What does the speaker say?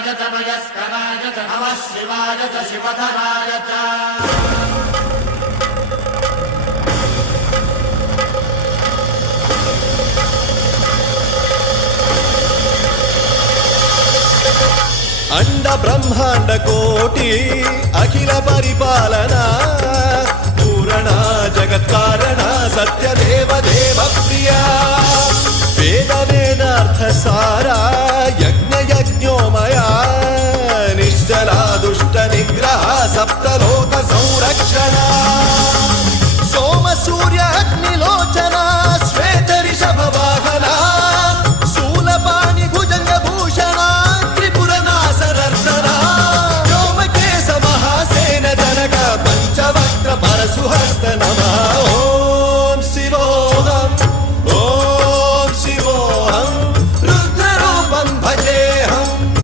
च वयस्कराय च नमः शिवाय च शिवधराय च अंड ब्रह्मांड कोटि अखिल परिपालना पूरण जगत्कारण सत्यदेव देव प्रिया वेद वेदार्थ सारा यज्ञ यज्ञो